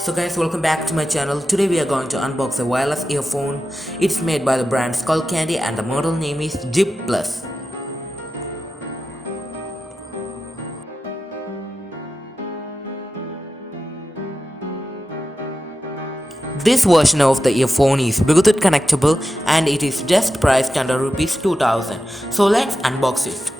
So guys, welcome back to my channel. Today we are going to unbox a wireless earphone. It's made by the brand Skullcandy and the model name is Jib Plus. This version of the earphone is Bluetooth connectable and it is just priced under rupees 2000. So let's unbox it.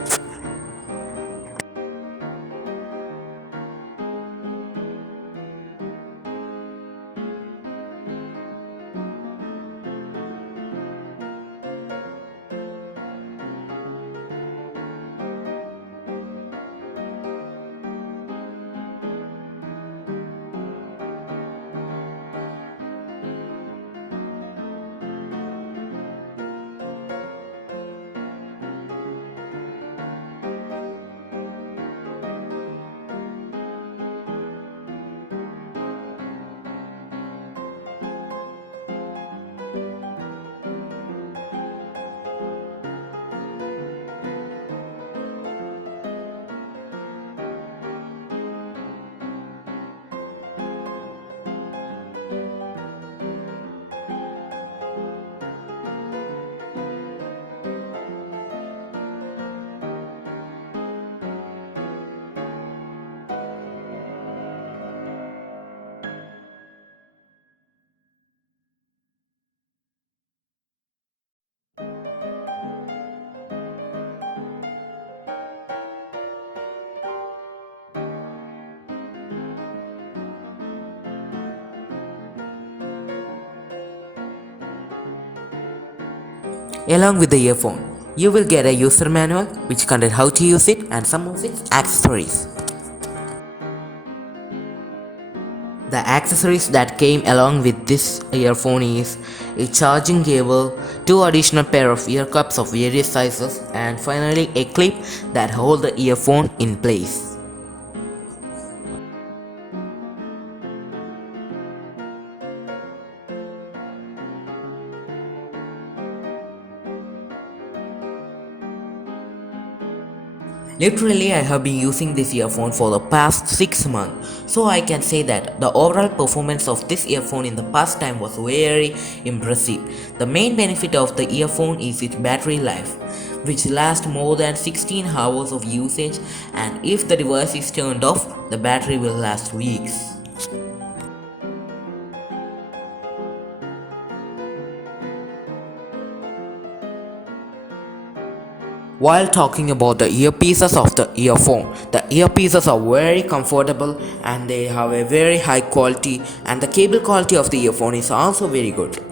Along with the earphone, you will get a user manual which contains how to use it and some of its accessories. The accessories that came along with this earphone is a charging cable, two additional pair of ear cups of various sizes, and finally a clip that holds the earphone in place. Literally, I have been using this earphone for the past 6 months, so I can say that the overall performance of this earphone in the past time was very impressive. The main benefit of the earphone is its battery life, which lasts more than 16 hours of usage, and if the device is turned off, the battery will last weeks. While talking about the earpieces of the earpieces are very comfortable and they have a very high quality, and the cable quality of the earphone is also very good.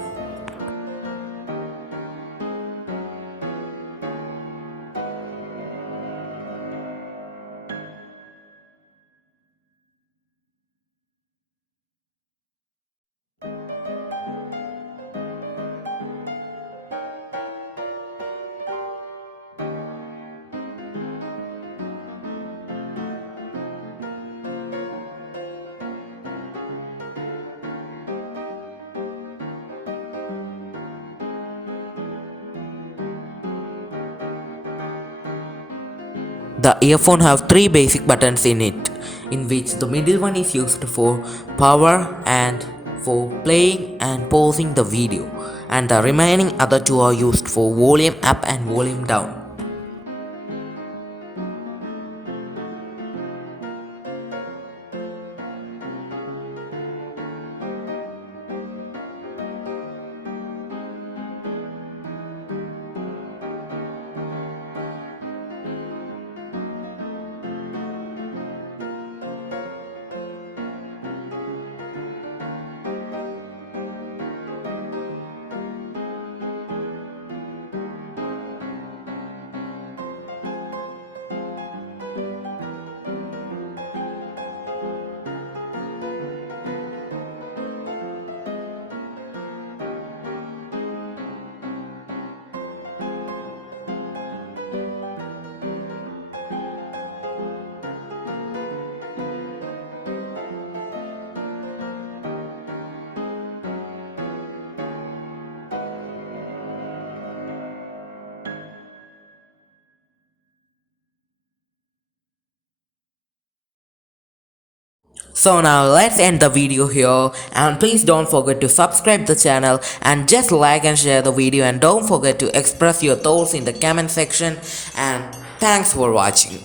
The earphone have three basic buttons in it, in which the middle one is used for power and for playing and pausing the video, and the remaining other two are used for volume up and volume down. So now let's end the video here, and please don't forget to subscribe the channel and just like and share the video, and don't forget to express your thoughts in the comment section, and thanks for watching.